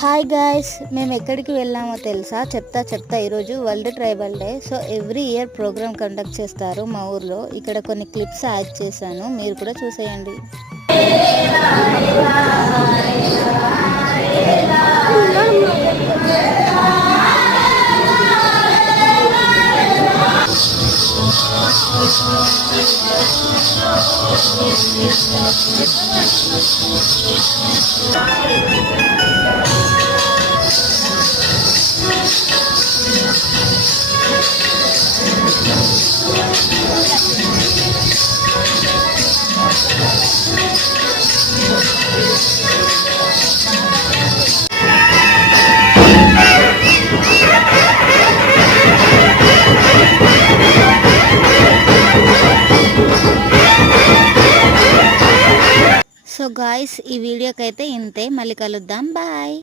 Hi guys, మేము ఎక్కడికి వెళ్ళామో తెలుసా? చెప్తా. ఈరోజు world tribal day. So every year programme conduct చేస్తారు మా ఊర్లో. ఇక్కడ కొన్ని క్లిప్స్ యాడ్ చేశాను, మీరు కూడా చూసేయండి. సో గాయ్స్, ఈ వీడియోకైతే ఇంతే. మళ్ళీ కలుద్దాం. బాయ్.